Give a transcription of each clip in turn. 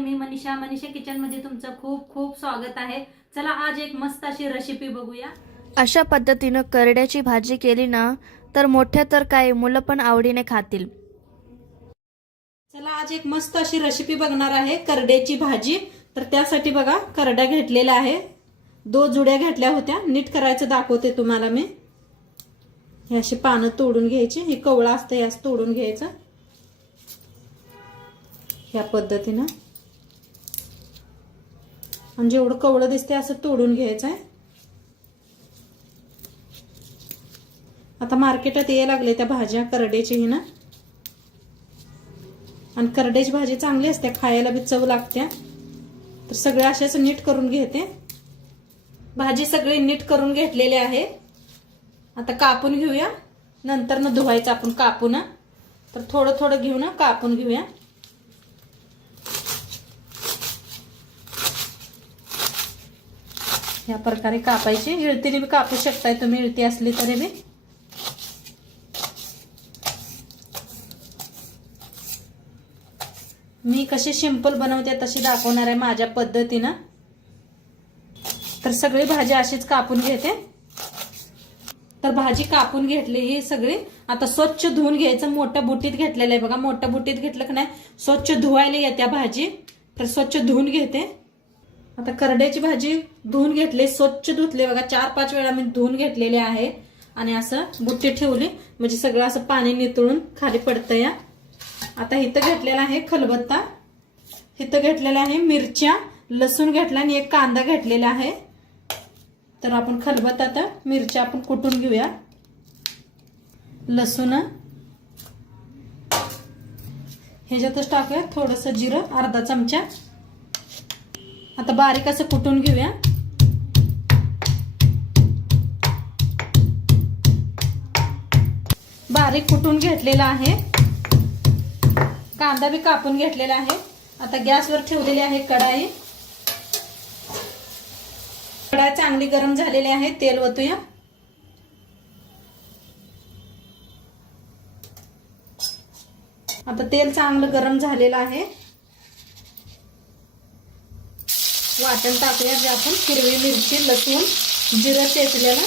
मी Manisha kitchen मध्ये तुमचं खूप खूप स्वागत आहे। चला आज एक मस्त अशी रेसिपी बघूया। अशा पद्धतीनं करड्याची भाजी केली ना तर मोठ्या तर काय मुलं पण आवडीने खातील। चला आज एक मस्त अशी रेसिपी बघणार आहे करड्याची भाजी। तर त्यासाठी बघा करड्या घेतलेल्या आहे, 2 जुड्या घेतल्या होत्या। नीट करायचं दाखवते तुम्हाला मी। हे अशी पानं तोडून घ्यायची, ही कवळा असते यास तोडून घ्यायचं या पद्धतीनं, आणि जेवढं कवळं दिसते असं तोडून घ्यायचं आहे। आता मार्केटात यायला लागले त्या भाज्या करड्याची ही ना, आणि करड्याची भाजी चांगली असते, खायला बी चव लागते। तर सगळं अशाच नीट करून घेते। भाजी सगळी नीट करून घेतलेली आहे। आता कापून घेऊया, नंतर न धुवायचं आपण कापून। तर थोडं थोडं घेऊ ना कापून घेऊया। या प्रकारे कापायची, इळतीने बी कापू शकताय तुम्ही, इळती असली तरी बी। मी कशी सिंपल बनवते तशी दाखवणार आहे माझ्या पद्धतीनं। तर सगळी भाजी अशीच कापून घेते। तर भाजी कापून घेतली ही सगळी। आता स्वच्छ धुवून घ्यायचं, मोठ्या बुट्टीत घेतलेलं आहे बघा। मोठ्या बुट्टीत घेतलं की नाही स्वच्छ धुवायला येत्या भाजी, तर स्वच्छ धुवून घेते। आता करड्याची भाजी धुवून घेतली, स्वच्छ धुतले बघा, 4-5 वेळा मी धुवून घेतलेले आहे। आणि असं बुट्टी ठेवली म्हणजे सगळं असं पाणी नितळून खाली पडतं या। आता इथं घेतलेला आहे खलबत्ता, इथं घेतलेला आहे मिरच्या, लसूण घेतला आणि एक कांदा घेतलेला आहे। तर आपण खलबत्तात मिरच्या आपण कुटून घेऊया। लसूण ह्याच्यातच टाकूया, थोडंसं जिरं अर्धा चमचा। आता बारीक असं कुटून घेऊया। बारीक कुटून घेतलेला आहे, कांदा बी कापून घेतलेला आहे। आता गॅसवर ठेवलेली आहे कढाई। कढाई चांगली गरम झालेली आहे, तेल ओतूया। आता तेल चांगलं गरम झालेलं आहे, वाटण टाकूया जे आपण हिरवी मिरची, लसूण, जिरं चेचलेलं।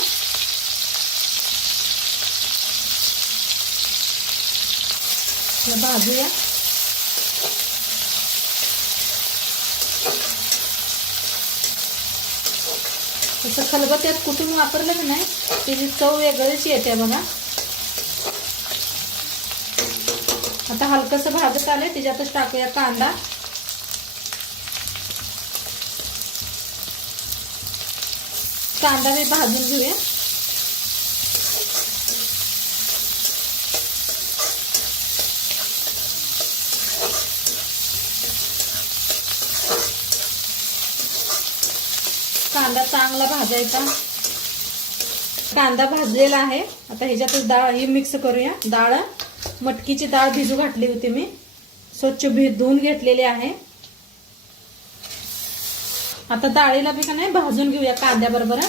भाजूया। तसं खलबत्त्यात कुठून वापरलं की नाही त्याची चव वेगळीच येते बघा। आता हलकसं भाजत आले, त्याच्यातच टाकूया कांदा। कांदा मी भाजून घेऊया। कांदा चांगला भाजायचा। कांदा भाजलेला आहे, आता ह्याच्यातच डाळ ही मिक्स करूया। डाळ मटकीची डाळ भिजू घातली होती मी, स्वच्छ धुवून घेतलेली आहे। आता डाळीला बी का नाही भाजून घेऊया कांद्याबरोबर।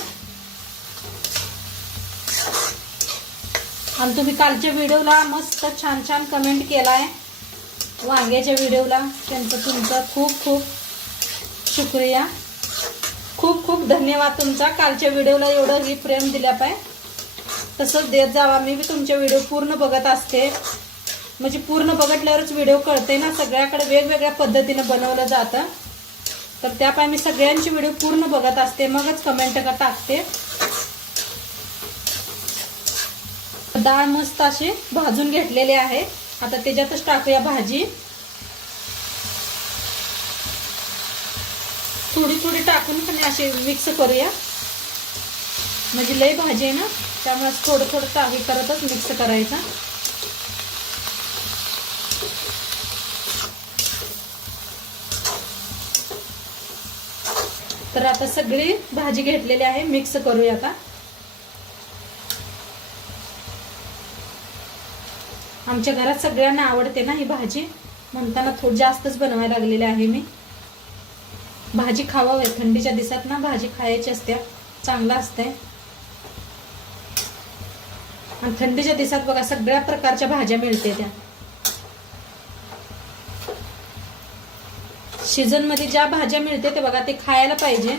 आणि तुम्ही कालच्या व्हिडिओला मस्त छान छान कमेंट केलाय, वांग्याच्या व्हिडिओला त्यांचं तुमचा खूप खूप शुक्रिया, खूप खूप धन्यवाद तुमचा। कालच्या व्हिडिओला एवढं ही प्रेम दिल्या पाय, तसंच देत जावा। मी बी तुमचे व्हिडिओ पूर्ण बघत असते, म्हणजे पूर्ण बघितल्यावरच व्हिडिओ कळते ना, सगळ्याकडे वेगवेगळ्या पद्धतीने बनवलं जातं। तर त्यापाय मी सगळ्यांची व्हिडिओ पूर्ण बघत असते, मगच कमेंट टाकते। डाळ मस्त अशी भाजून घेतलेली आहे, आता त्याच्यातच टाकूया भाजी। थोडी थोडी टाकून पण अशी मिक्स करूया, म्हणजे लई भाजी आहे ना, त्यामुळे थोडं थोडं टाकी करतच मिक्स करायचा। तर आता सगळी भाजी घेतलेली आहे, मिक्स करूया आता। आमच्या घरात सगळ्यांना आवडते ना ही भाजी, म्हणताना थोडी जास्तच बनवायला लागलेली आहे मी। भाजी खावावी, थंडीच्या दिवसात ना भाजी खायची असते, चांगलं असतंय। आणि थंडीच्या दिवसात बघा सगळ्या प्रकारच्या भाज्या मिळते त्या। सीझन मध्ये ज्या भाज्या मिळते ते बघा ते खायला पाहिजे.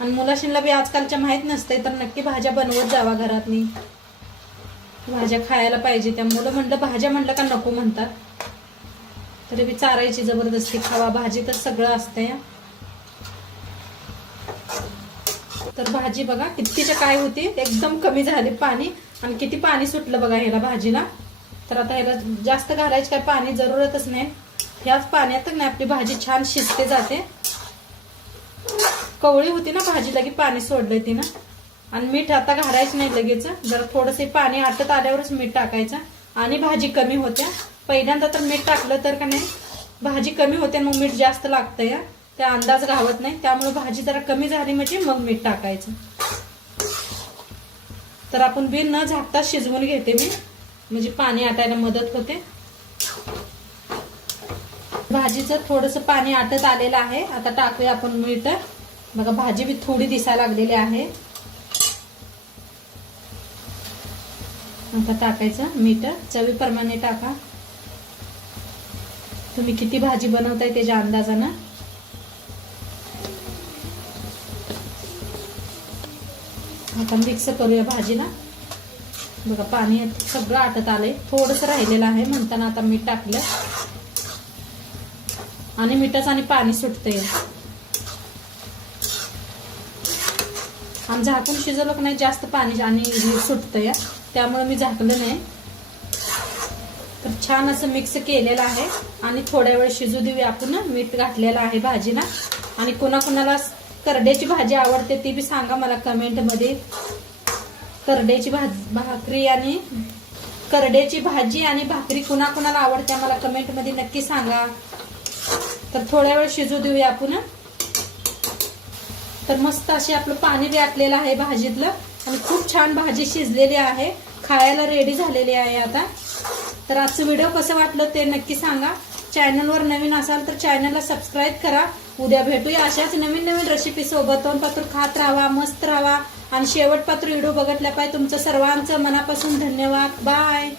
आणि मुलाशींना बी आजकालच्या माहित नसते तर नक्की भाज्या बनवत जावा घरातनी. भाज्या खायला पाहिजे. त्या मुलं म्हणलं भाज्या म्हणलं का नको म्हणतात. तरी बी चारायची जबरदस्ती खावा. भाजी तर सगळं असतंय. तर भाजी बघा कितीच्या काय होती एकदम कमी झाले पाणी. आणि किती पाणी सुटलं बघा ह्याला भाजीला. तर आता ह्याला जास्त घालायची काय पाणी जरूरतच नाही. ह्याच पाण्यात ना आपली भाजी छान शिजते जाते. कवळी होती ना भाजी लगे पाणी सोडलंय तिनं. आणि मीठ आता घालायचं नाही लगेच. जरा थोडंसं पाणी आटत आल्यावरच मीठ टाकायचं. आणि भाजी कमी होत्या. पहिल्यांदा तर मीठ टाकलं तर का नाही भाजी कमी होते मग मीठ जास्त लागतं या. त्या अंदाज घावत नाही. त्यामुळे भाजी जरा कमी झाली म्हणजे मग मीठ टाकायचं. तर आपण बी न झाकता शिजवून घेते मी. म्हणजे पाणी आटायला मदत होते. भाजीचं थोडंसं पाणी आटत आलेलं आहे. आता टाकूया आपण मीठ. बघा भाजी बी थोडी दिसायला लागलेली आहे. आता टाकायचं मीठ चवीप्रमाणे टाका. तुम्ही किती भाजी बनवताय त्याच्या अंदाजानं. आता मिक्स करूया भाजीला. बघा पाणी सगळं आटत आलंय. थोडंसं राहिलेलं आहे म्हणताना आता मीठ टाकलं. आणि मिठाचं आणि पाणी सुटतंय. आणि झाकून शिजवलं की नाही जास्त पाणी आणि सुटतंय. त्यामुळे मी झाकलं नाही. तर छान असं मिक्स केलेलं आहे. आणि थोड्या वेळ शिजू देऊया आपण. मीठ घातलेलं आहे भाजीला. आणि कोणाकोणाला करड्याची भाजी आवडते ती बी सांगा मला कमेंट मध्ये. करड्याची भाकरी आणि करड्याची भाजी आणि भाकरी कुणाकुणाला आवडते मला कमेंट मध्ये नक्की सांगा. तर थोड्या वेळ शिजू देऊया आपण. तर मस्त अशी आपलं पाणी बी आटलेलं आहे भाजीतलं. आणि खूप छान भाजी शिजलेली आहे. खायला रेडी झालेली आहे आता. तर आजचं व्हिडिओ कसं वाटलं ते नक्की सांगा. चॅनलवर नवीन असाल तर चॅनलला सबस्क्राईब करा. उद्या भेटूया अशाच नवीन नवीन रेसिपी सोबत. तोंडपात्र खात राहा, मस्त राहा. आणि शेवटपात्र व्हिडिओ बघितल्या पाहिजे. तुमचं सर्वांचं मनापासून धन्यवाद. बाय.